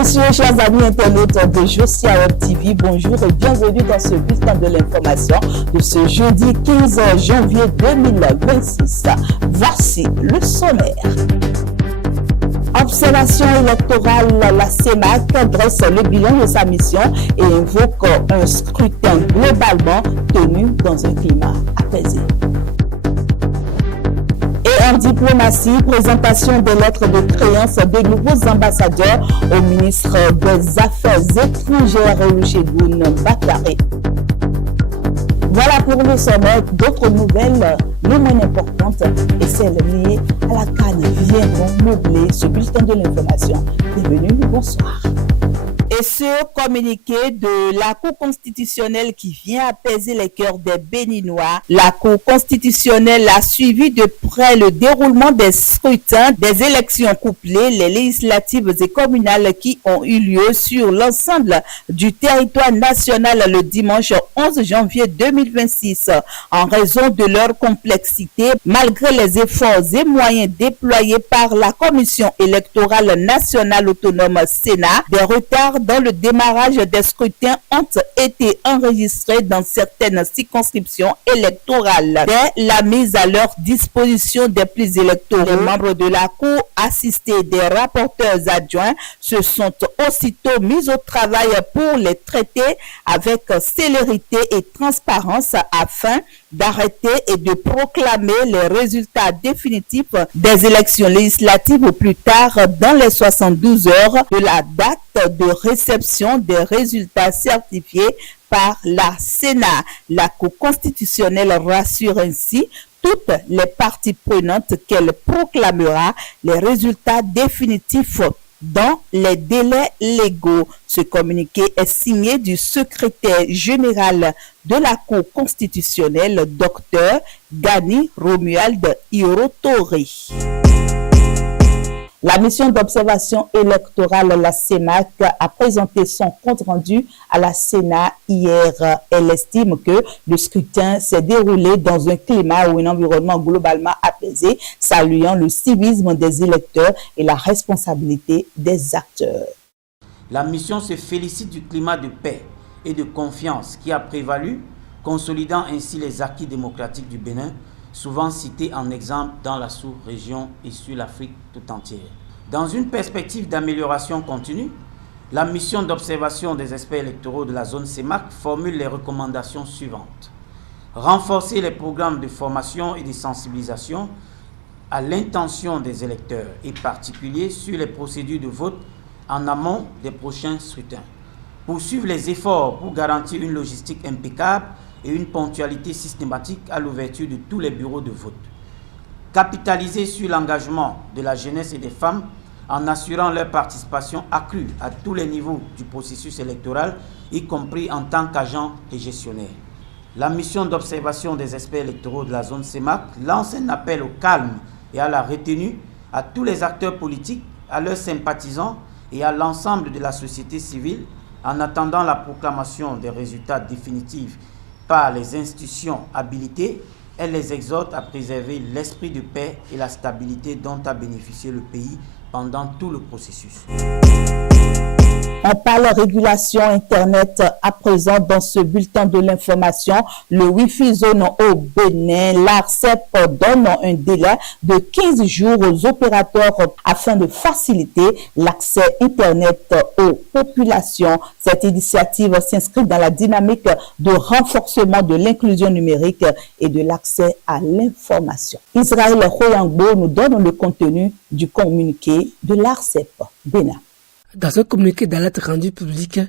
messieurs, chers amis internautes de Josia Web TV, bonjour et bienvenue dans ce bulletin de l'information de ce jeudi 15 janvier 2026. Voici le sommaire. Observation électorale, la CEMAC dresse le bilan de sa mission et invoque un scrutin globalement tenu dans un climat apaisé. Et en diplomatie, présentation des lettres de créance des nouveaux ambassadeurs au ministre des Affaires étrangères Olusegun Bakare. Voilà pour le sommet. D'autres nouvelles non moins importantes et celles liées à la CAN viendront meubler ce bulletin de l'information. Bienvenue, bonsoir. Et ce communiqué de la Cour constitutionnelle qui vient apaiser les cœurs des Béninois, la Cour constitutionnelle a suivi de près le déroulement des scrutins des élections couplées, les législatives et communales qui ont eu lieu sur l'ensemble du territoire national le dimanche 11 janvier 2026. En raison de leur complexité, malgré les efforts et moyens déployés par la Commission électorale nationale autonome Sénat, des retards dans le démarrage des scrutins ont été enregistrés dans certaines circonscriptions électorales. Dès la mise à leur disposition des plis électoraux, les membres de la Cour, assistés des rapporteurs adjoints, se sont aussitôt mis au travail pour les traiter avec célérité et transparence afin d'arrêter et de proclamer les résultats définitifs des élections législatives au plus tard dans les 72 heures de la date de réception des résultats certifiés par la Sénat. La Cour constitutionnelle rassure ainsi toutes les parties prenantes qu'elle proclamera les résultats définitifs dans les délais légaux. Ce communiqué est signé du secrétaire général de la Cour constitutionnelle, Dr Gani Romuald Irotori. La mission d'observation électorale, la CEMAC, a présenté son compte-rendu à la Sénat hier. Elle estime que le scrutin s'est déroulé dans un climat ou un environnement globalement apaisé, saluant le civisme des électeurs et la responsabilité des acteurs. La mission se félicite du climat de paix et de confiance qui a prévalu, consolidant ainsi les acquis démocratiques du Bénin, souvent cité en exemple dans la sous-région et sur l'Afrique tout entière. Dans une perspective d'amélioration continue, la mission d'observation des experts électoraux de la zone CEMAC formule les recommandations suivantes. Renforcer les programmes de formation et de sensibilisation à l'intention des électeurs, et particulier sur les procédures de vote en amont des prochains scrutins. Poursuivre les efforts pour garantir une logistique impeccable et une ponctualité systématique à l'ouverture de tous les bureaux de vote. Capitaliser sur l'engagement de la jeunesse et des femmes en assurant leur participation accrue à tous les niveaux du processus électoral, y compris en tant qu'agents et gestionnaires. La mission d'observation des experts électoraux de la zone CEMAC lance un appel au calme et à la retenue à tous les acteurs politiques, à leurs sympathisants et à l'ensemble de la société civile en attendant la proclamation des résultats définitifs par les institutions habilitées. Elle les exhorte à préserver l'esprit de paix et la stabilité dont a bénéficié le pays pendant tout le processus. On parle régulation Internet à présent dans ce bulletin de l'information. Le Wi-Fi zone au Bénin, l'ARCEP donne un délai de 15 jours aux opérateurs afin de faciliter l'accès Internet aux populations. Cette initiative s'inscrit dans la dynamique de renforcement de l'inclusion numérique et de l'accès à l'information. Israël Royangbo nous donne le contenu du communiqué de l'ARCEP Bénin. Dans un communiqué d'alerte rendu public,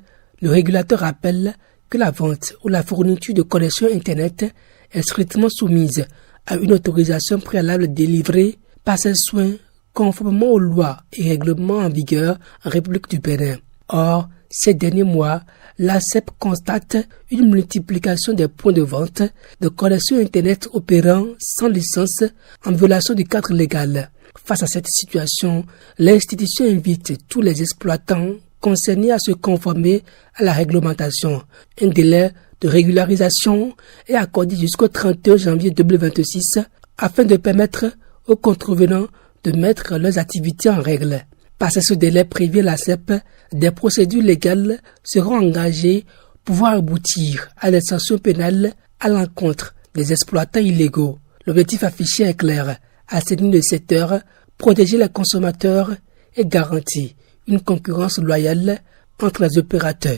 le régulateur rappelle que la vente ou la fourniture de connexion Internet est strictement soumise à une autorisation préalable délivrée par ses soins conformément aux lois et règlements en vigueur en République du Bénin. Or, ces derniers mois, l'ARCEP constate une multiplication des points de vente de connexion Internet opérant sans licence en violation du cadre légal. Face à cette situation, l'institution invite tous les exploitants concernés à se conformer à la réglementation. Un délai de régularisation est accordé jusqu'au 31 janvier 2026 afin de permettre aux contrevenants de mettre leurs activités en règle. Passé ce délai prévu à la CEP, des procédures légales seront engagées pour pouvoir aboutir à des sanctions pénales à l'encontre des exploitants illégaux. L'objectif affiché est clair, assainir le secteur, protéger les consommateurs et garantir une concurrence loyale entre les opérateurs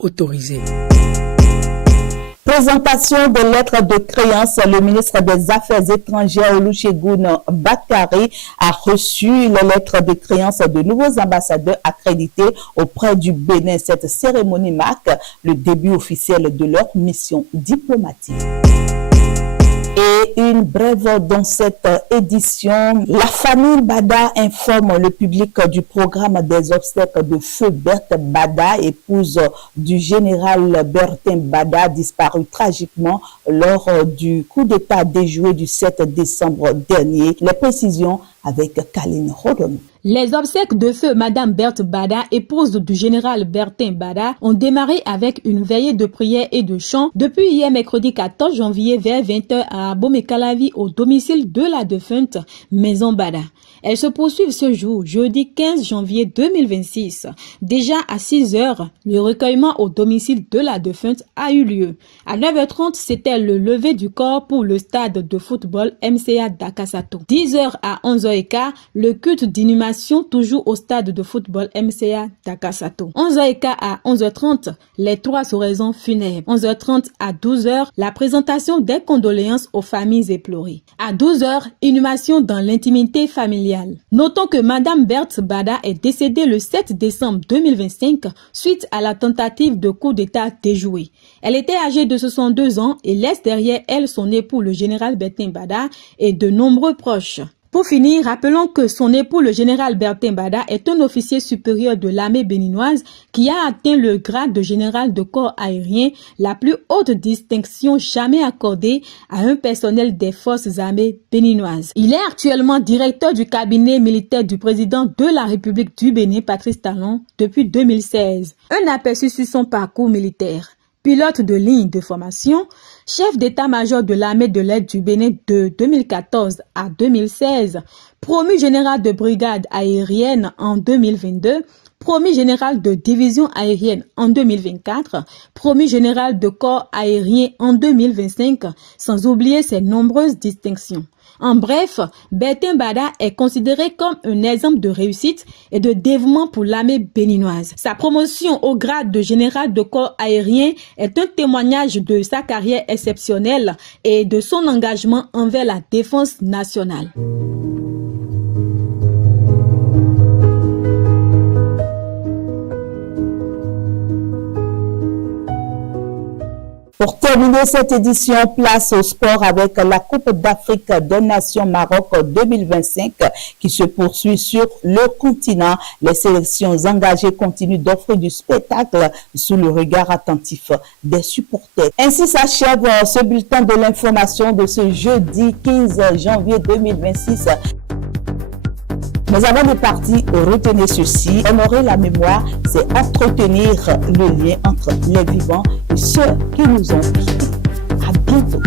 autorisés. Présentation de lettres de créance, le ministre des Affaires étrangères Olusegun Bakari a reçu les lettres de créance de nouveaux ambassadeurs accrédités auprès du Bénin. Cette cérémonie marque le début officiel de leur mission diplomatique. Et une brève dans cette édition. La famille Bada informe le public du programme des obsèques de feu Berthe Bada, épouse du général Bertin Bada, disparu tragiquement lors du coup d'État déjoué du 7 décembre dernier. Les précisions avec Kaline Rodon. Les obsèques de feu Madame Berthe Bada, épouse du général Bertin Bada, ont démarré avec une veillée de prière et de chant depuis hier mercredi 14 janvier vers 20h à Abomey-Calavi au domicile de la défunte Maison Bada. Elles se poursuivent ce jour, jeudi 15 janvier 2026. Déjà à 6h, le recueillement au domicile de la défunte a eu lieu. À 9h30, c'était le lever du corps pour le stade de football MCA Dakasato. 10h à 11h15, le culte d'inhumation toujours au stade de football MCA Dakasato. 11h15 à 11h30, les trois oraisons funèbres. 11h30 à 12h, la présentation des condoléances aux familles éplorées. À 12h, inhumation dans l'intimité familiale. Notons que Madame Berthe Bada est décédée le 7 décembre 2025 suite à la tentative de coup d'État déjoué. Elle était âgée de 62 ans et laisse derrière elle son époux le général Bertin Bada et de nombreux proches. Pour finir, rappelons que son époux, le général Bertin Bada, est un officier supérieur de l'armée béninoise qui a atteint le grade de général de corps aérien, la plus haute distinction jamais accordée à un personnel des forces armées béninoises. Il est actuellement directeur du cabinet militaire du président de la République du Bénin, Patrice Talon, depuis 2016. Un aperçu sur son parcours militaire. Pilote de ligne de formation, chef d'état-major de l'armée de l'aide du Bénin de 2014 à 2016, promu général de brigade aérienne en 2022, promu général de division aérienne en 2024, promu général de corps aérien en 2025, sans oublier ses nombreuses distinctions. En bref, Bertin Bada est considéré comme un exemple de réussite et de dévouement pour l'armée béninoise. Sa promotion au grade de général de corps aérien est un témoignage de sa carrière exceptionnelle et de son engagement envers la défense nationale. Pour terminer cette édition, place au sport avec la Coupe d'Afrique des Nations Maroc 2025 qui se poursuit sur le continent. Les sélections engagées continuent d'offrir du spectacle sous le regard attentif des supporters. Ainsi s'achève ce bulletin de l'information de ce jeudi 15 janvier 2026. Mais avant de partir, retenez ceci. Honorer la mémoire, c'est entretenir le lien entre les vivants et ceux qui nous ont quittés. À bientôt.